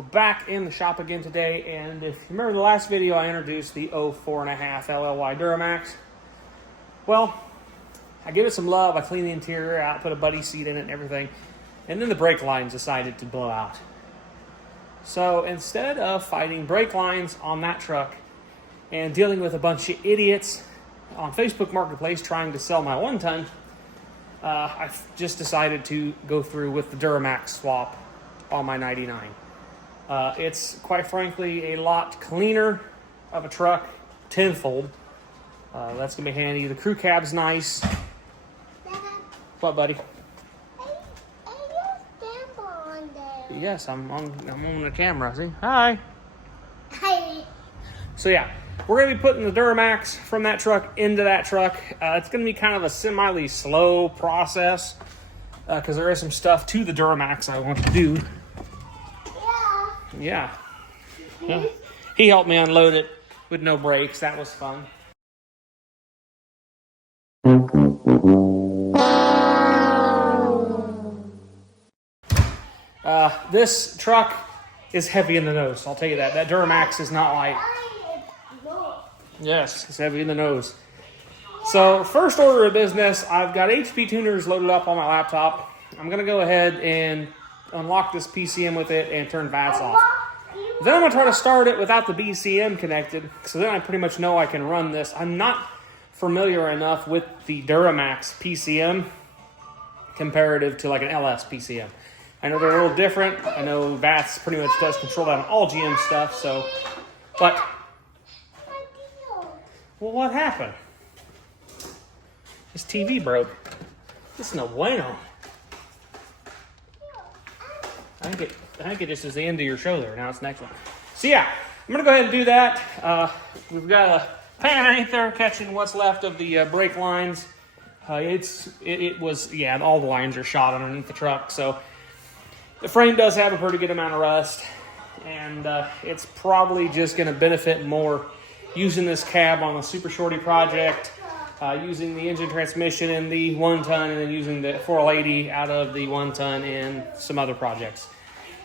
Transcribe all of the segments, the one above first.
we're back in the shop again today, and if you remember the last video, I introduced the 04.5 LLY Duramax. Well, I give it some love, I cleaned the interior out, put a buddy seat in it and everything, and then the brake lines decided to blow out. So instead of fighting brake lines on that truck and dealing with a bunch of idiots on Facebook Marketplace trying to sell my 1-ton, I've just decided to go through with the Duramax swap on my 99. It's quite frankly a lot cleaner of a truck, tenfold. That's gonna be handy. The crew cab's nice. Dad, What, buddy? I used on there. Yes, I'm on the camera. See? Hi. Hi. So yeah, we're gonna be putting the Duramax from that truck into that truck. It's gonna be kind of a semi slow process because there is some stuff to the Duramax I want to do. Yeah. He helped me unload it with no brakes. That was fun. This truck is heavy in the nose. I'll tell you that. That Duramax is not light. Yes, it's heavy in the nose. So, first order of business, I've got HP tuners loaded up on my laptop. I'm going to go ahead and unlock this PCM with it and turn VATs off. Then I'm going to try to start it without the BCM connected, so then I pretty much know I can run this. I'm not familiar enough with the Duramax PCM comparative to like an LS PCM. I know they're a little different. I know VATs pretty much does control that on all GM stuff, so, but, well, what happened? This TV broke. This is no bueno. I think it just is the end of your show there. Now it's the next one. So yeah, I'm gonna go ahead and do that. We've got a pan underneath there catching what's left of the brake lines. It was all the lines are shot underneath the truck. So the frame does have a pretty good amount of rust, and it's probably just gonna benefit more using this cab on the Super Shorty project, using the engine transmission in the 1-ton, and then using the 480 out of the 1-ton in some other projects.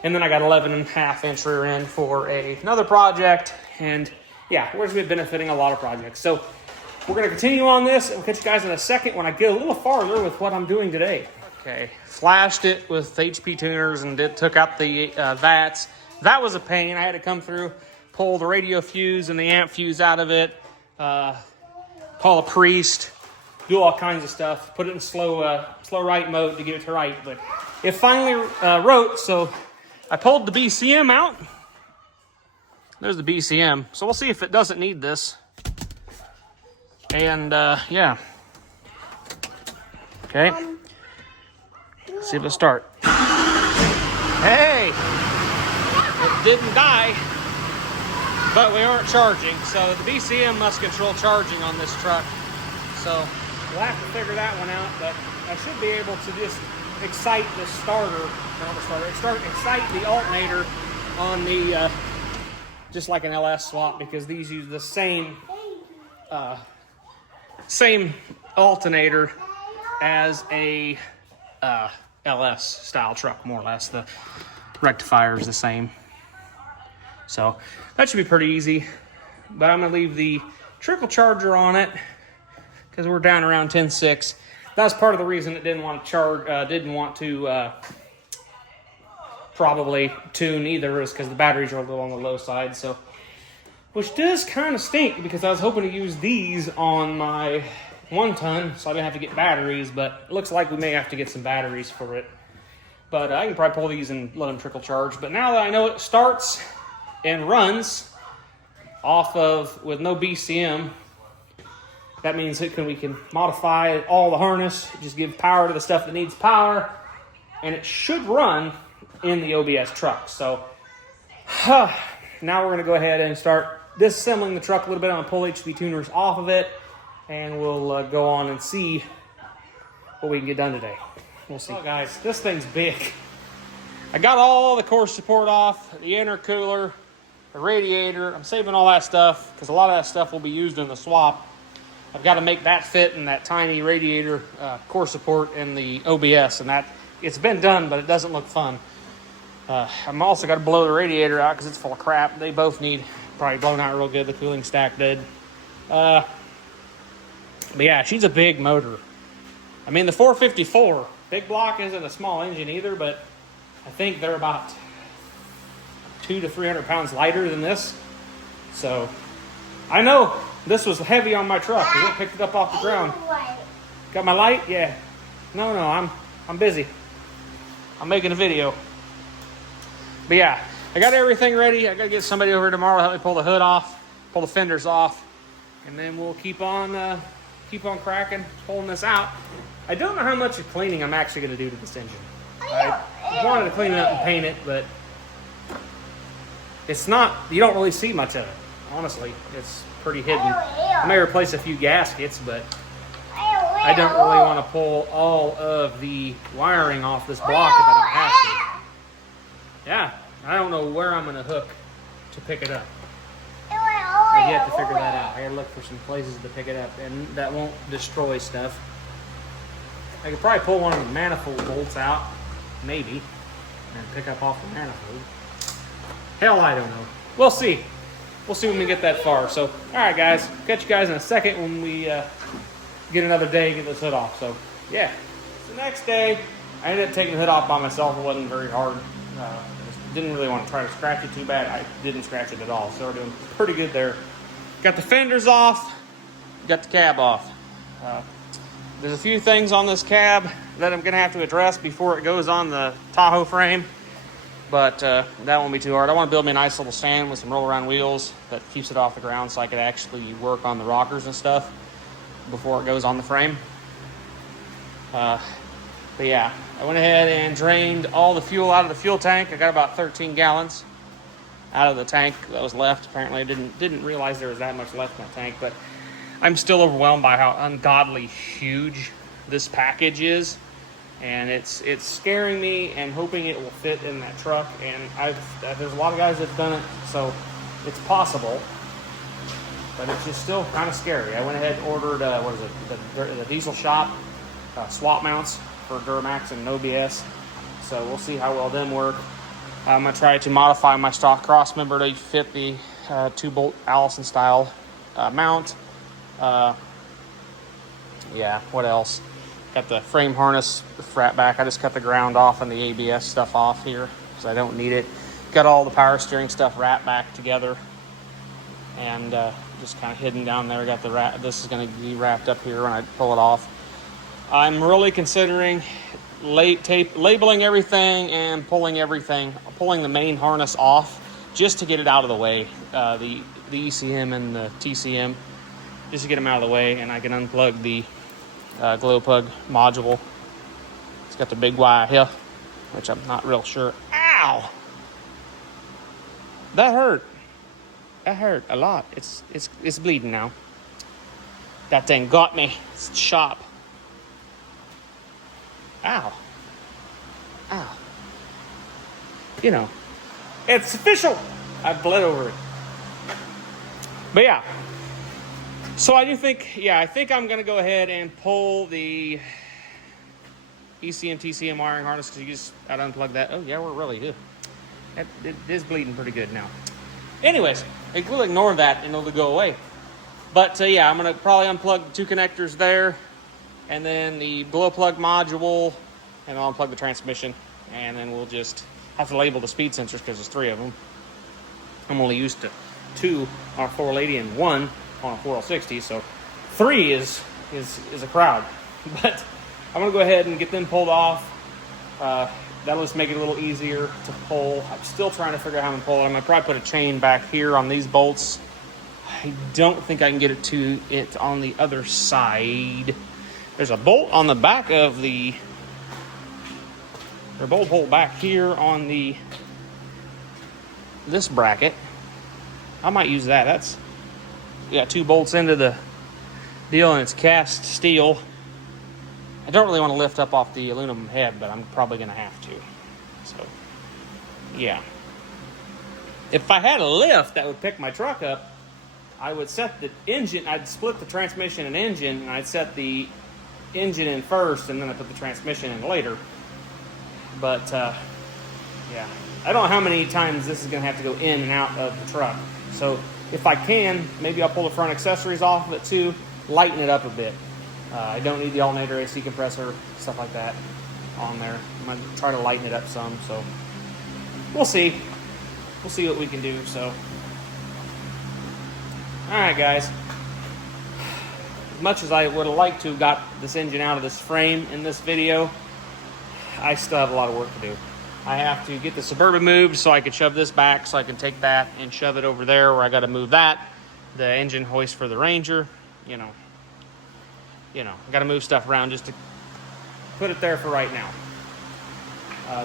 And then I got 11.5-inch rear end for another project, and yeah, we're going to be benefiting a lot of projects. So we're going to continue on this, and we'll catch you guys in a second when I get a little farther with what I'm doing today. Okay, flashed it with HP tuners and took out the VATs. That was a pain. I had to come through, pull the radio fuse and the amp fuse out of it, call a priest, do all kinds of stuff, put it in slow write mode to get it to write. But it finally wrote, so I pulled the BCM out. There's the BCM. So we'll see if it doesn't need this. And yeah. Okay. See if it'll start. Hey! It didn't die, but we aren't charging. So the BCM must control charging on this truck. So we'll have to figure that one out, but I should be able to just excite the excite the alternator on the, just like an LS swap, because these use the same alternator as a LS style truck, more or less. The rectifier is the same. So that should be pretty easy, but I'm gonna leave the trickle charger on it because we're down around 10.6. That's part of the reason it didn't want to charge, didn't want to probably tune either, is because the batteries are a little on the low side. So, which does kind of stink because I was hoping to use these on my 1-ton, so I didn't have to get batteries. But it looks like we may have to get some batteries for it. But I can probably pull these and let them trickle charge. But now that I know it starts and runs off of with no BCM, that means we can modify all the harness, just give power to the stuff that needs power, and it should run in the OBS truck. So now we're going to go ahead and start disassembling the truck a little bit. I'm going to pull HP tuners off of it, and we'll go on and see what we can get done today. We'll see. So guys, this thing's big. I got all the core support off, the intercooler, the radiator. I'm saving all that stuff because a lot of that stuff will be used in the swap. I've got to make that fit in that tiny radiator core support in the OBS, and that it's been done, but it doesn't look fun. I'm also got to blow the radiator out because it's full of crap. They both need probably blown out real good. The cooling stack did. But yeah, she's a big motor. I mean, the 454 big block isn't a small engine either, but I think they're about 200 to 300 pounds lighter than this. So I know this was heavy on my truck because it picked it up off the ground. Got my light? Yeah. No, I'm busy. I'm making a video. But yeah, I got everything ready. I got to get somebody over tomorrow to help me pull the hood off, pull the fenders off, and then we'll keep on cracking, pulling this out. I don't know how much of cleaning I'm actually going to do to this engine. I wanted to clean it up and paint it, but it's not, you don't really see much of it. Honestly, it's pretty hidden. I may replace a few gaskets, but I don't really want to pull all of the wiring off this block if I don't have to. Yeah, I don't know where I'm going to hook to pick it up. I yet to figure that out. I gotta look for some places to pick it up, and that won't destroy stuff. I could probably pull one of the manifold bolts out, maybe, and pick up off the manifold. Hell, I don't know. We'll see. We'll see when we get that far. So, all right, guys. Catch you guys in a second when we get another day and get this hood off. So, yeah. It's the next day. I ended up taking the hood off by myself. It wasn't very hard. Didn't really want to try to scratch it too bad. I didn't scratch it at all. So we're doing pretty good there. Got the fenders off. Got the cab off. There's a few things on this cab that I'm going to have to address before it goes on the Tahoe frame. But that won't be too hard. I want to build me a nice little stand with some roll-around wheels that keeps it off the ground so I could actually work on the rockers and stuff before it goes on the frame. But yeah, I went ahead and drained all the fuel out of the fuel tank. I got about 13 gallons out of the tank that was left. Apparently I didn't realize there was that much left in that tank, but I'm still overwhelmed by how ungodly huge this package is. And it's scaring me and hoping it will fit in that truck. And there's a lot of guys that have done it, so it's possible. But it's just still kind of scary. I went ahead and ordered, the diesel shop swap mounts for Duramax and no BS. So we'll see how well them work. I'm going to try to modify my stock cross member to fit the 2-bolt Allison style mount. Yeah, what else? Got the frame harness, the frat back. I just cut the ground off and the ABS stuff off here because I don't need it. Got all the power steering stuff wrapped back together and just kind of hidden down there. Got the wrap. This is going to be wrapped up here when I pull it off. I'm really considering labeling everything and pulling the main harness off just to get it out of the way. The ECM and the TCM, just to get them out of the way, and I can unplug the glow plug module. It's got the big wire here, which I'm not real sure. Ow! That hurt. That hurt a lot. It's bleeding now. That thing got me. It's sharp. Ow. Ow. You know, it's official. I bled over it. But yeah. So I think I'm going to go ahead and pull the ECM, TCM wiring harness because I'd unplug that. Oh, yeah, we're really good. It is bleeding pretty good now. Anyways, we'll ignore that and it'll go away. But yeah, I'm going to probably unplug the 2 connectors there and then the glow plug module, and I'll unplug the transmission, and then we'll just have to label the speed sensors because there's 3 of them. I'm only used to 2 on a 480 and 1 on a 460, so 3 is a crowd. But I'm gonna go ahead and get them pulled off. That'll just make it a little easier to pull. I'm still trying to figure out how I'm gonna pull it. I'm gonna probably put a chain back here on these bolts. I don't think I can get it to it on the other side. There's a bolt on the back of the, or bolt hole back here on this bracket. I might use that. That's, you got 2 bolts into the deal and it's cast steel. I don't really want to lift up off the aluminum head, but I'm probably going to have to. So, yeah. If I had a lift that would pick my truck up, I would set the engine, I'd split the transmission and engine, and I'd set the engine in first, and then I put the transmission in later. But, Yeah. I don't know how many times this is going to have to go in and out of the truck. So if I can, maybe I'll pull the front accessories off of it too, lighten it up a bit. I don't need the alternator, AC compressor, stuff like that on there. I'm going to try to lighten it up some. So we'll see. We'll see what we can do. So, all right, guys. As much as I would have liked to have got this engine out of this frame in this video, I still have a lot of work to do. I have to get the Suburban moved so I can shove this back, so I can take that and shove it over there where I got to move that. The engine hoist for the Ranger, you know, I got to move stuff around just to put it there for right now.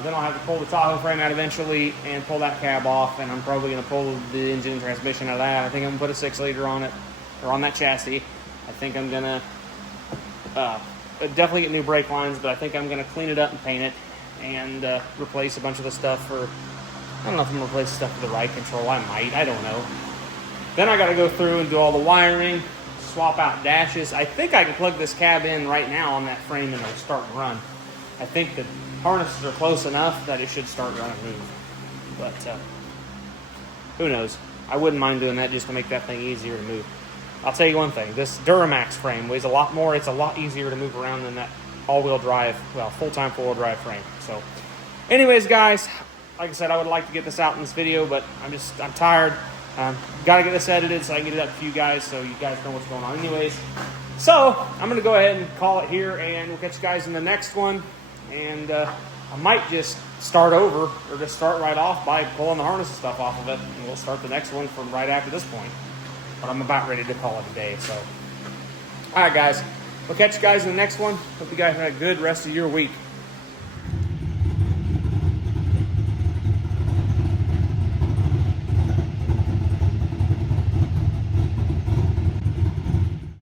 Then I'll have to pull the Tahoe frame out eventually and pull that cab off, and I'm probably going to pull the engine and transmission out of that. I think I'm going to put a 6-liter on it, or on that chassis. I think I'm going to definitely get new brake lines, but I think I'm going to clean it up and paint it and replace a bunch of the stuff for, I don't know if I'm going to replace the stuff for the ride control. I might. I don't know. Then I got to go through and do all the wiring, swap out dashes. I think I can plug this cab in right now on that frame and it'll start and run. I think the harnesses are close enough that it should start running and move. But who knows? I wouldn't mind doing that just to make that thing easier to move. I'll tell you one thing, this Duramax frame weighs a lot more. It's a lot easier to move around than that all-wheel drive, well, full-time four-wheel drive frame. So anyways, guys, like I said, I would like to get this out in this video, but I'm tired. Got to get this edited so I can get it up to you guys so you guys know what's going on. Anyways, so I'm going to go ahead and call it here, and we'll catch you guys in the next one. And I might just start over or just start right off by pulling the harness and stuff off of it, and we'll start the next one from right after this point. But I'm about ready to call it a day. So, all right, guys. We'll catch you guys in the next one. Hope you guys have a good rest of your week.